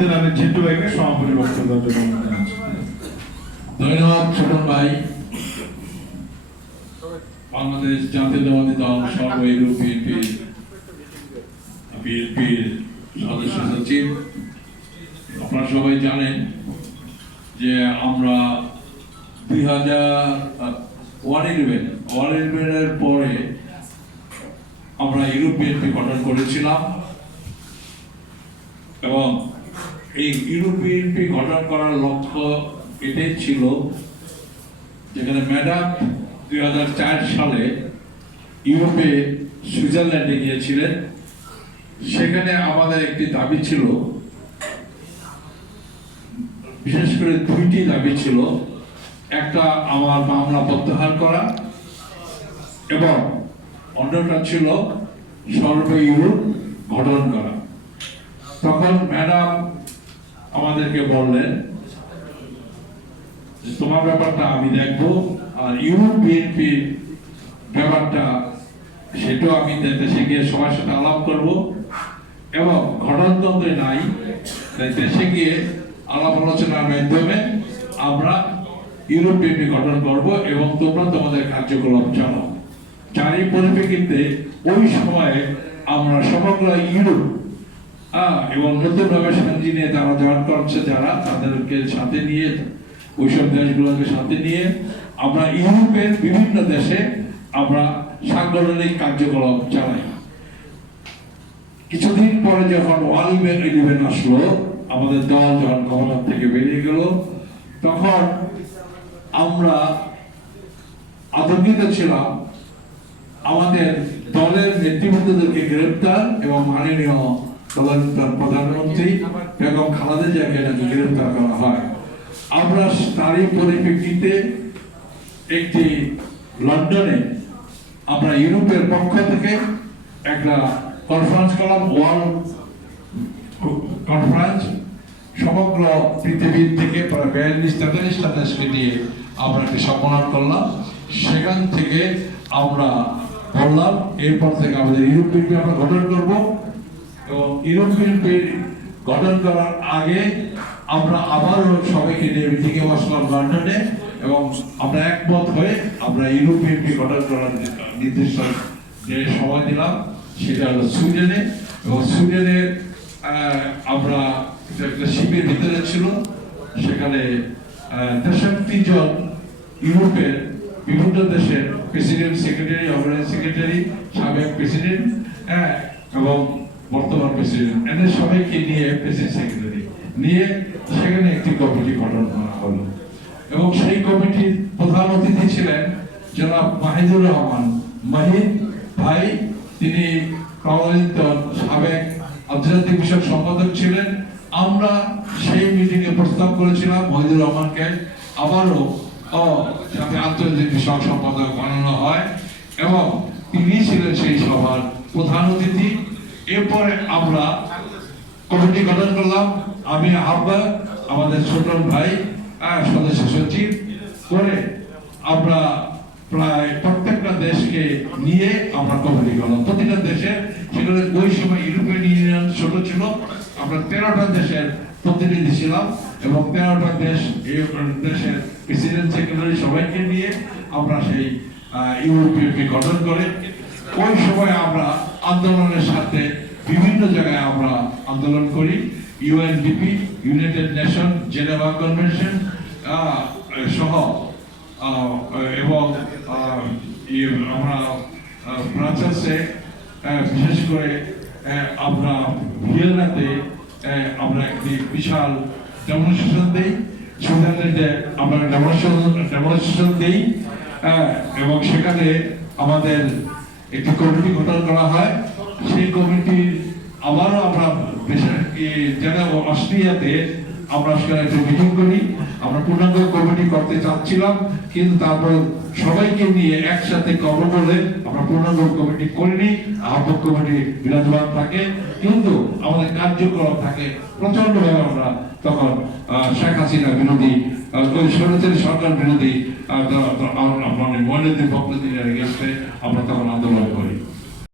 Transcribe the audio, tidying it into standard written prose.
দিন আমি ঝিন্টু ভাইকে সমাপনী বক্তব্য দেওয়ার জন্য অনুরোধ জানাচ্ছি। ধন্যবাদ ছোটন ভাই। বাংলাদেশ জাতীয়তাবাদী দল সর্ব ইউরোপ বিএনপির সদস্য সচিব, আপনারা সবাই জানেন যে আমরা 2011 পরে আমরা ইউরোপ বিএনপি গঠন করেছিলাম এবং এই ইউরোপ বিএনপি গঠন করার লক্ষ্য এটাই ছিল, যেখানে ম্যাডাম 2004 সালে ইউরোপে সুইজারল্যান্ডে গিয়েছিলেন। সেখানে আমাদের একটি দাবি ছিল, বিশেষ করে দুইটি দাবি ছিল। একটা আমার মামলা প্রত্যাহার করা এবং অন্যটা ছিল সর্ব ইউরোপ গঠন করা। তখন ম্যাডাম আমাদেরকে বললেন, তোমার ব্যাপারটা আমি দেখবো, আর ইউরোপ বিএনপি ব্যাপারটা সেটাও আমি দেশে গিয়ে সবার সাথে আলাপ করব এবং গণতন্ত্রে নাই, তাই দেশে গিয়ে আলাপ আলোচনার মাধ্যমে আমরা ইউরোপ বিএনপি গঠন করব এবং তোমরা তোমাদের কার্যকলাপ চালাও। যারই পরিপ্রেক্ষিতে ওই সময়ে আমরা সমগ্র ইউরোপ এবং নতুনভাবে শান্তি নিয়ে তারা জয়েন করছে, যারা তাদেরকে সাথে নিয়ে, ওইসব দেশগুলোকে সাথে নিয়ে আমরা ইউরোপের বিভিন্ন দেশে আমরা সাংগঠনিক কার্যকলাপ চালাই। কিছুদিন পরে যখন ওয়ার্ল্ড 11 আসলো, আমাদের দল যখন ক্ষমতা থেকে বেরিয়ে গেল, তখন আমরা আতঙ্কিত ছিলাম। আমাদের দলের নেতৃবৃন্দদেরকে গ্রেফতার এবং মাননীয় প্রধানমন্ত্রী বেগম খালেদা জিয়াকে নাকি গ্রেফতার করা হয়। আমরা তারই পরিপ্রেক্ষিতে একটি লন্ডনে আমরা ইউরোপের পক্ষ থেকে একটা কনফারেন্স করলাম, ওয়ার্ল্ড কনফারেন্স। সমগ্র পৃথিবীর থেকে প্রায় 42-43টা দেশকে নিয়ে আমরা একটি সম্মেলন করলাম। সেখান থেকে আমরা বললাম এরপর থেকে আমাদের ইউরোপ বিএনপি আমরা গঠন করব এবং ইউরোপ বিএনপি গঠন করার আগে আমরা আবারও সবাইকে নিয়ে মিটিংয়ে বসলাম লন্ডনে এবং আমরা একমত হয়ে আমরা ইউরোপ বিএনপি গঠন করার নির্দিষ্ট যে সময় দিলাম, সেটা হলো সুইডেনে। এবং সুইডেনে আমরা একটা শিবির ভিতরে ছিল, সেখানে 63 জন ইউরোপের বিভিন্ন দেশের প্রেসিডেন্ট, সেক্রেটারি, অর্গানাইজিং সেক্রেটারি, সাবেক প্রেসিডেন্ট এবং বর্তমান প্রেসিডেন্ট, এদের সবাইকে নিয়ে, প্রেসিডেন্ট সেক্রেটারি নিয়ে সেখানে একটি কমিটি গঠন করা হলো এবং সেই কমিটির প্রধান অতিথি ছিলেন জনাব মাহিদুর রহমান মাহিদ ভাই। তিনি সাবেক আন্তর্জাতিক বিষয়ক সম্পাদক ছিলেন। আমরা সেই মিটিংয়ে প্রস্তাব করেছিলাম মাহিদুর রহমানকে আবারও যাতে আন্তর্জাতিক বিষয়ক সম্পাদক বানানো হয় এবং তিনি ছিলেন সেই সভার প্রধান অতিথি। এরপরে আমরা কমিটি গঠন করলাম, আমি আহ্বায়ক, আমাদের ছোট ভাই সদস্য সচিব করে আমরা প্রায় প্রত্যেকটা দেশকে নিয়ে আমরা কমিটি করলাম। প্রতিটা দেশের, সেখানে ওই সময় ইউরোপিয়ান ইউনিয়ন ছোট ছিল, আমরা 13টা দেশের প্রতিনিধি ছিলাম এবং 13টা দেশের প্রেসিডেন্ট, সেক্রেটারি সবাইকে নিয়ে আমরা সেই ইউরোপিয়ান গঠন করে ওই সময় আমরা আন্দোলনের সাথে বিভিন্ন জায়গায় আমরা আন্দোলন করি। UNDP, United nation, Geneva convention সহ এবং আমরা ফ্রান্সে বিশেষ করে আমরা ভিয়েনাতে আমরা একটি বিশাল ডেমনস্ট্রেশন দিই। সুইজারল্যান্ডে আমরা ডেমনস্ট্রেশন দিই এবং সেখানে আমাদের একটি কমিটি গঠন করা হয়। সেই কমিটির আবারও আমরা অস্ট্রিয়াতে আমরা সেখানে একটা মিটিং করি। আমরা পূর্ণাঙ্গ কমিটি করতে চাচ্ছিলাম, কিন্তু তারপর সবাইকে নিয়ে একসাথে করবো বলে আমরা পূর্ণাঙ্গ কমিটি করিনি। আহ্বায়ক কমিটি বিরাজমান থাকে, কিন্তু আমাদের কার্যক্রম থাকে প্রচন্ডভাবে। আমরা তখন শেখ হাসিনা বিরোধী, স্বৈরাচারী সরকার বিরোধী মহিলাদের পক্ষ থেকে আমরা তখন আন্দোলন করি।